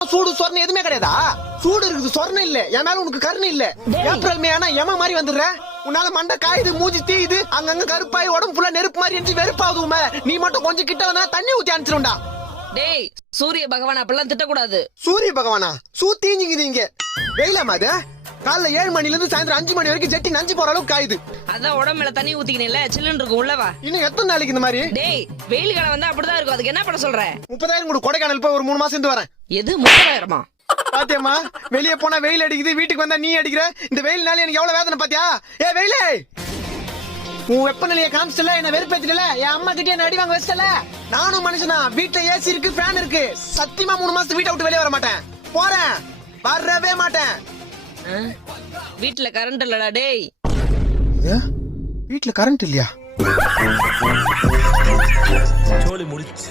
சூடு சொர்ணம் எதுவுமே கிடையாதா? சூடு இருக்குது, சொர்ணம் இல்ல. என் மேல உனக்கு கருணை இல்ல. ஏப்ரல் மே ஆனா எம மாதிரி வந்துடுற. உன்னால மண்டை காயுது, மூஞ்சி தீயுது, அங்கங்க கருப்பாய் உடம்பு ஃபுல்லா நெருப்பு மாதிரி இருந்துச்சு, வெறுப்பாகுதுமே. நீ மட்டும் கொஞ்சம் கிட்ட வந்தா தண்ணி ஊத்தி அனுப்பிச்சிருண்டா. டேய், சூரிய பகவான் அப்படிலாம் திட்டக்கூடாது. சூரிய பகவானா? தீஞ்சுங்குது இங்க. வெயிலாமா அது? காலைல 7 மணில இருந்து சாயந்தரம் 5 மணி வரைக்கும் ஜெட்டி நஞ்சு போற அளவுக்கு காயுது. அதான் உடம்புல தண்ணி ஊத்திக்கினேல, சில்லுன்னு இருக்கும், உள்ளவா. இன்னும் எத்தனை நாளைக்கு இந்த மாதிரி? டேய், வெயில் காலம் வந்தா அப்படிதான் இருக்கும். அதுக்கு என்ன பண்ண சொல்ற? 30,000 கூட கொடைக்கானல் போய் ஒரு 3 மாசம் இருந்து வரேன். எது 30,000? பாத்தியம்மா, வெளியே போனா வெயில் அடிக்குது, வீட்டுக்கு வந்தா நீ அடிக்கிற. இந்த வெயில்னால எனக்கு எவ்வளவு வேதனை பாத்தியா? ஏ வெயிலே, உன் வெப்பநிலையை காமிச்சல, என்ன வெறுப்பேத்தில. என் அம்மா கிட்டே என்ன அடி வாங்க வச்சல. நானும் மனுஷனா, வீட்டுல ஏசி இருக்கு, ஃபேன் இருக்கு. சத்தியமா 3 மாசத்துக்கு வீட்டை விட்டு வெளியே வர மாட்டேன். போறேன், வரவே மாட்டேன். வீட்டுல கரண்ட் இல்லடா. டேய், வீட்டுல கரண்ட் இல்லையா? சோலி முடிச்சு